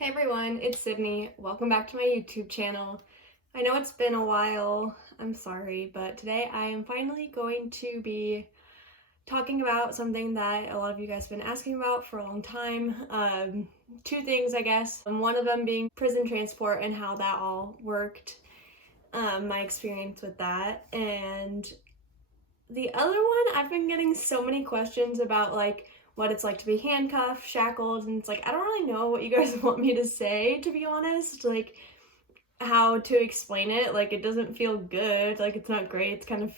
Hey everyone, it's Sydney. Welcome back to my YouTube channel. I know it's been a while, I'm sorry, but today I am finally going to be talking about something that a lot of you guys have been asking about for a long time. Two things, I guess. One of them being prison transport and how that all worked, my experience with that. And the other one, I've been getting so many questions about what it's like to be handcuffed, shackled, and it's like I don't really know what you guys want me to say, to be honest. Like how to explain it. Like it doesn't feel good. Like it's not great. It's kind of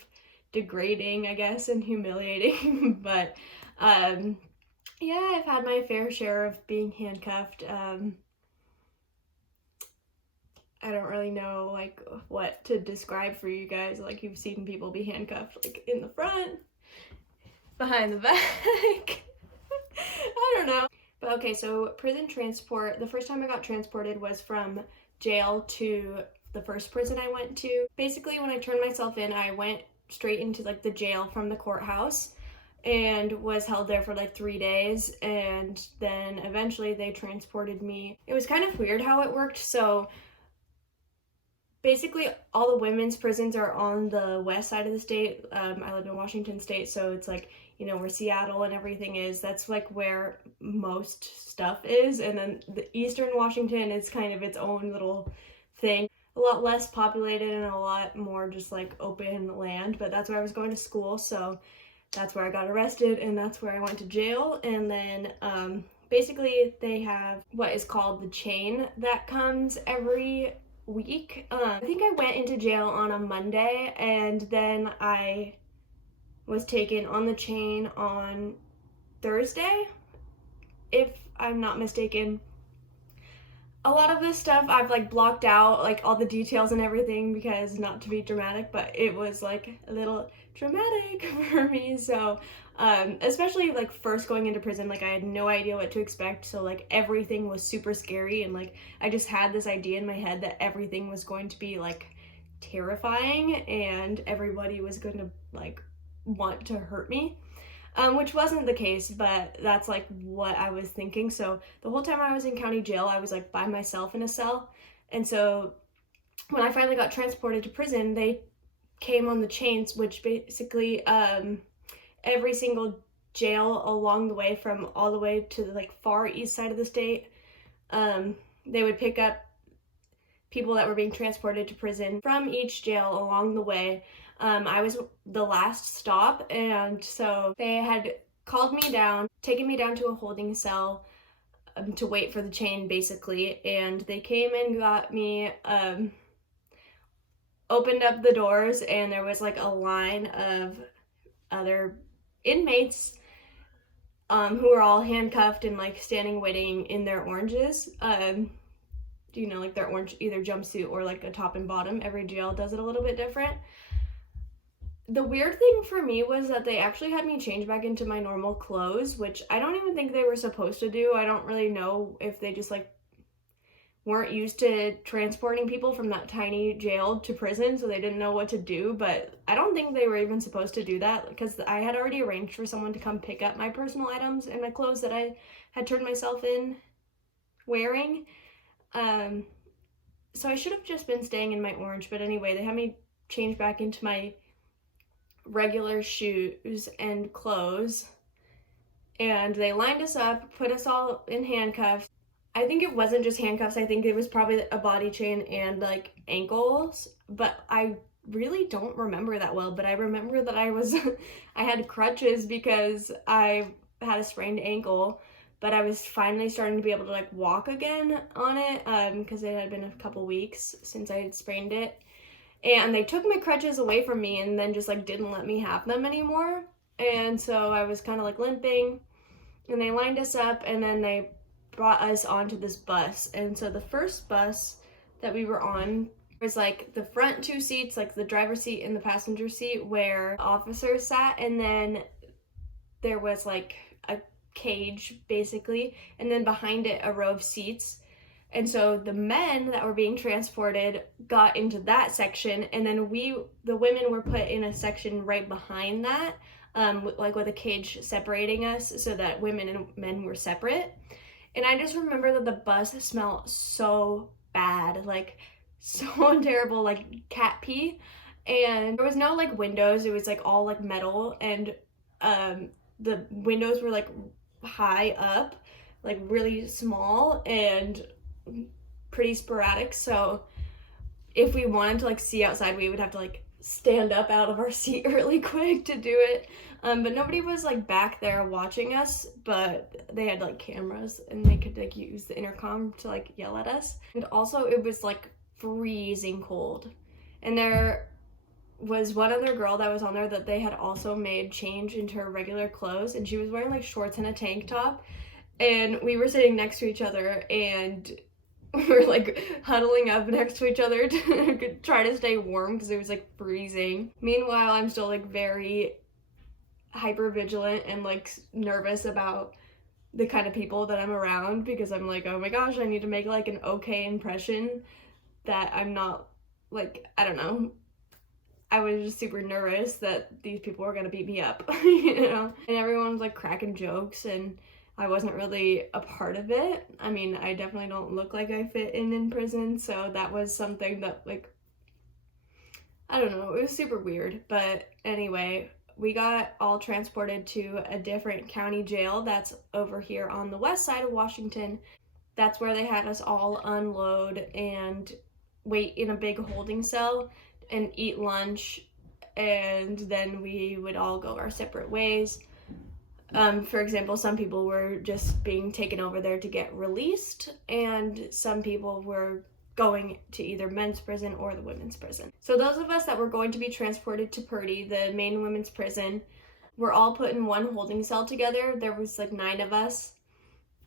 degrading, I guess, and humiliating. But yeah, I've had my fair share of being handcuffed. I don't really know like what to describe for you guys. Like you've seen people be handcuffed like in the front, behind the back. I don't know. But okay, so prison transport, the first time I got transported was from jail to the first prison I went to. Basically, when I turned myself in, I went straight into like the jail from the courthouse and was held there for like 3 days, and then eventually they transported me. It was kind of weird how it worked. So basically all the women's prisons are on the west side of the state. I live in Washington state, so it's like, you know, where Seattle and everything is, that's like where most stuff is. And then the eastern Washington is kind of its own little thing, a lot less populated and a lot more just like open land. But that's where I was going to school, so that's where I got arrested and that's where I went to jail. And then basically they have what is called the chain that comes every week. I think I went into jail on a Monday, and then I was taken on the chain on Thursday, if I'm not mistaken. A lot of this stuff I've like blocked out, like all the details and everything, because not to be dramatic, but it was like a little traumatic for me. So especially like first going into prison, like I had no idea what to expect, so like everything was super scary, and like I just had this idea in my head that everything was going to be like terrifying and everybody was going to like want to hurt me, which wasn't the case, but that's like what I was thinking. So the whole time I was in county jail, I was like by myself in a cell. And so when I finally got transported to prison, they came on the chains, which basically every single jail along the way, from all the way to the like far east side of the state, they would pick up people that were being transported to prison from each jail along the way. I was the last stop, and so they had called me down, taken me down to a holding cell to wait for the chain, basically. And they came and got me, opened up the doors, and there was like a line of other inmates who were all handcuffed and like standing waiting in their oranges. You know, like their orange either jumpsuit or like a top and bottom. Every jail does it a little bit different. The weird thing for me was that they actually had me change back into my normal clothes, which I don't even think they were supposed to do. I don't really know if they just like weren't used to transporting people from that tiny jail to prison, so they didn't know what to do. But I don't think they were even supposed to do that, because I had already arranged for someone to come pick up my personal items and my clothes that I had turned myself in wearing. So I should have just been staying in my orange, but anyway, they had me change back into my regular shoes and clothes, and they lined us up, put us all in handcuffs. I think it wasn't just handcuffs, I think it was probably a body chain and like ankles, but I really don't remember that well. But I remember that I had crutches because I had a sprained ankle, but I was finally starting to be able to like walk again on it, because it had been a couple weeks since I had sprained it. And they took my crutches away from me and then just like didn't let me have them anymore. And so I was kind of like limping, and they lined us up, and then they brought us onto this bus. And so the first bus that we were on was like the front two seats, like the driver's seat and the passenger seat, where officers sat, and then there was like a cage basically, and then behind it a row of seats. And so the men that were being transported got into that section, and then the women were put in a section right behind that, like with a cage separating us so that women and men were separate. And I just remember that the bus smelled so bad, like so terrible, like cat pee. And there was no like windows, it was like all like metal, and um the windows were like high up, like really small and pretty sporadic. So if we wanted to like see outside, we would have to like stand up out of our seat really quick to do it. But nobody was like back there watching us, but they had like cameras and they could like use the intercom to like yell at us. And also it was like freezing cold. And there was one other girl that was on there that they had also made change into her regular clothes, and she was wearing like shorts and a tank top. And we were sitting next to each other, and we were like huddling up next to each other to try to stay warm because it was like freezing. Meanwhile, I'm still like very hyper vigilant and like nervous about the kind of people that I'm around, because I'm like, oh my gosh, I need to make like an okay impression, that I'm not like, I don't know. I was just super nervous that these people were gonna beat me up, you know? And everyone was like cracking jokes, and I wasn't really a part of it. I mean, I definitely don't look like I fit in prison, so that was something that like, I don't know, it was super weird. But anyway, we got all transported to a different county jail that's over here on the west side of Washington. That's where they had us all unload and wait in a big holding cell and eat lunch, and then we would all go our separate ways. For example, some people were just being taken over there to get released, and some people were going to either men's prison or the women's prison. So those of us that were going to be transported to Purdy, the main women's prison, were all put in one holding cell together. There was like 9 of us,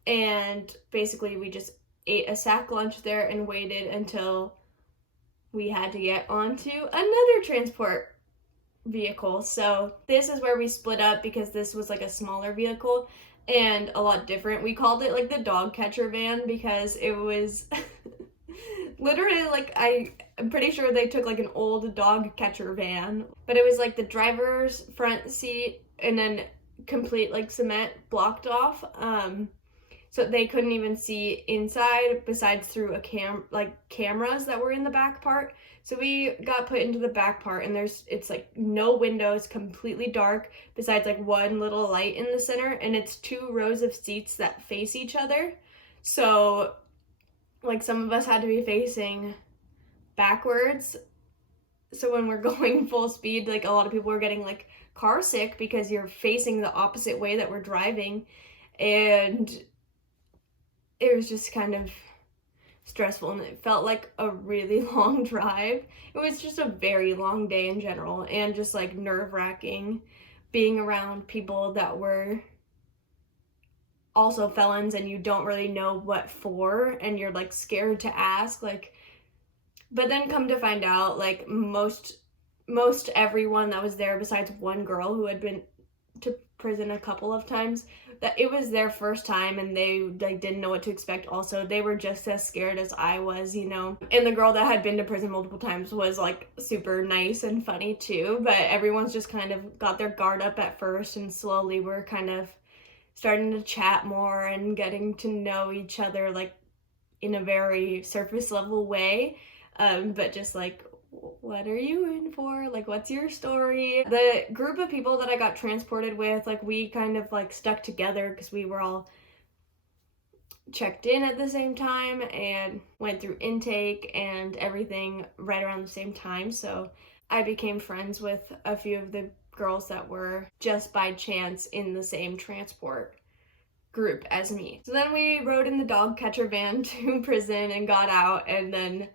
and basically we just ate a sack lunch there and waited until we had to get onto another transport vehicle. So this is where we split up, because this was like a smaller vehicle and a lot different. We called it like the dog catcher van, because it was literally like, I'm pretty sure they took like an old dog catcher van, but it was like the driver's front seat and then complete like cement blocked off, so they couldn't even see inside besides through a cameras that were in the back part. So we got put into the back part, and it's like no windows, completely dark besides like one little light in the center, and it's 2 rows of seats that face each other. So like some of us had to be facing backwards. So when we're going full speed, like a lot of people were getting like car sick because you're facing the opposite way that we're driving, and it was just kind of stressful, and it felt like a really long drive. It was just a very long day in general, and just like nerve-wracking being around people that were also felons, and you don't really know what for, and you're like scared to ask, like, but then come to find out, like most everyone that was there, besides one girl who had been to prison a couple of times, that it was their first time, and they like didn't know what to expect. Also, they were just as scared as I was, you know. And the girl that had been to prison multiple times was like super nice and funny too, but everyone's just kind of got their guard up at first, and slowly we're kind of starting to chat more and getting to know each other like in a very surface level way, but just like, what are you in for? Like, what's your story? The group of people that I got transported with, like, we kind of like stuck together because we were all checked in at the same time and went through intake and everything right around the same time. So I became friends with a few of the girls that were just by chance in the same transport group as me. So then we rode in the dog catcher van to prison and got out, and then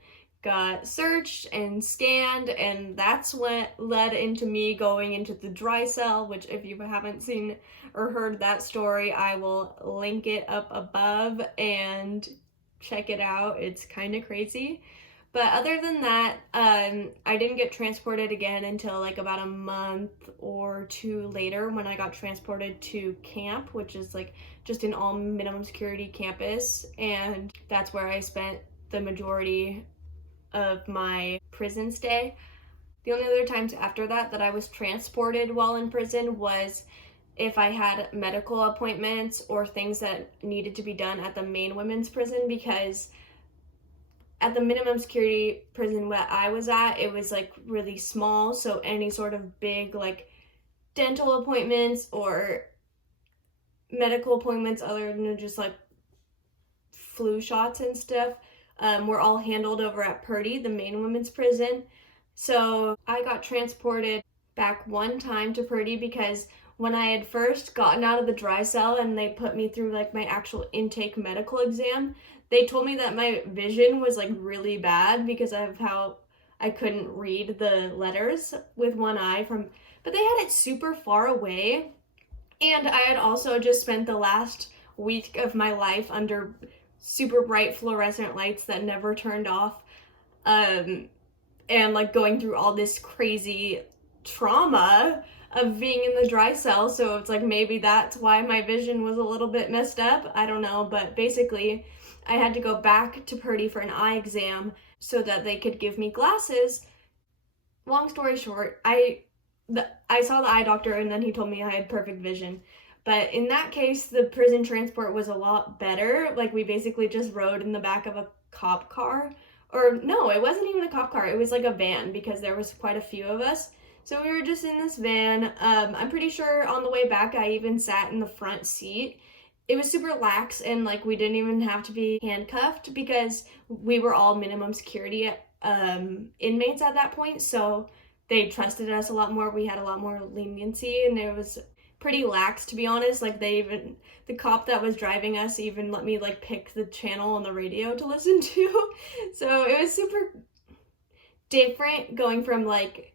got searched and scanned, and that's what led into me going into the dry cell, which if you haven't seen or heard that story, I will link it up above and check it out. It's kind of crazy. But other than that, I didn't get transported again until like about a month or 2 later, when I got transported to camp, which is like just an all minimum security campus, and that's where I spent the majority of my prison stay. The only other times after that I was transported while in prison was if I had medical appointments or things that needed to be done at the main women's prison, because at the minimum security prison where I was at, it was like really small, so any sort of big like dental appointments or medical appointments other than just like flu shots and stuff were all handled over at Purdy, the main women's prison. So I got transported back one time to Purdy because when I had first gotten out of the dry cell and they put me through like my actual intake medical exam, they told me that my vision was like really bad because of how I couldn't read the letters with one eye from, but they had it super far away. And I had also just spent the last week of my life under super bright fluorescent lights that never turned off. And like going through all this crazy trauma of being in the dry cell. So it's like maybe that's why my vision was a little bit messed up. I don't know. But basically, I had to go back to Purdy for an eye exam so that they could give me glasses. Long story short, I saw the eye doctor and then he told me I had perfect vision. But in that case, the prison transport was a lot better. Like we basically just rode in the back of a cop car. Or no, it wasn't even a cop car. It was like a van because there was quite a few of us. So we were just in this van. I'm pretty sure on the way back I even sat in the front seat. It was super lax and like we didn't even have to be handcuffed because we were all minimum security inmates at that point. So they trusted us a lot more. We had a lot more leniency and it was pretty lax, to be honest. Like the cop that was driving us even let me like pick the channel on the radio to listen to. So it was super different going from like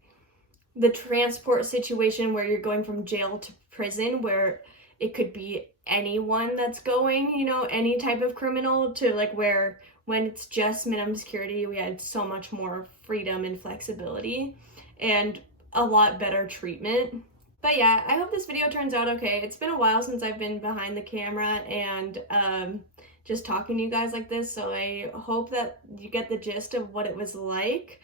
the transport situation where you're going from jail to prison where it could be anyone that's going, you know, any type of criminal, to like where when it's just minimum security, we had so much more freedom and flexibility and a lot better treatment. But yeah, I hope this video turns out okay. It's been a while since I've been behind the camera and just talking to you guys like this, so I hope that you get the gist of what it was like.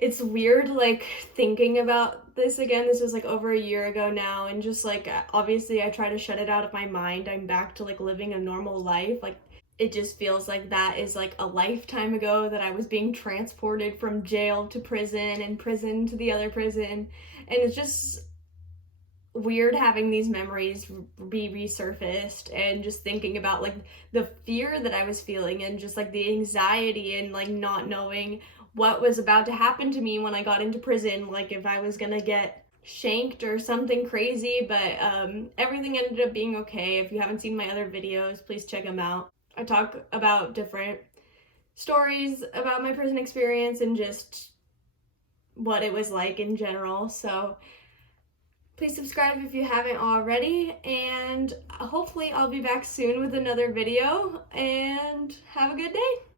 It's weird like thinking about this again. This was like over a year ago now, and just like obviously I try to shut it out of my mind. I'm back to like living a normal life. Like it just feels like that is like a lifetime ago that I was being transported from jail to prison and prison to the other prison, and it's just weird having these memories be resurfaced and just thinking about like the fear that I was feeling and just like the anxiety and like not knowing what was about to happen to me when I got into prison, like if I was gonna get shanked or something crazy. But everything ended up being okay. If you haven't seen my other videos, please check them out. I talk about different stories about my prison experience and just what it was like in general. So please subscribe if you haven't already, and hopefully I'll be back soon with another video, and have a good day.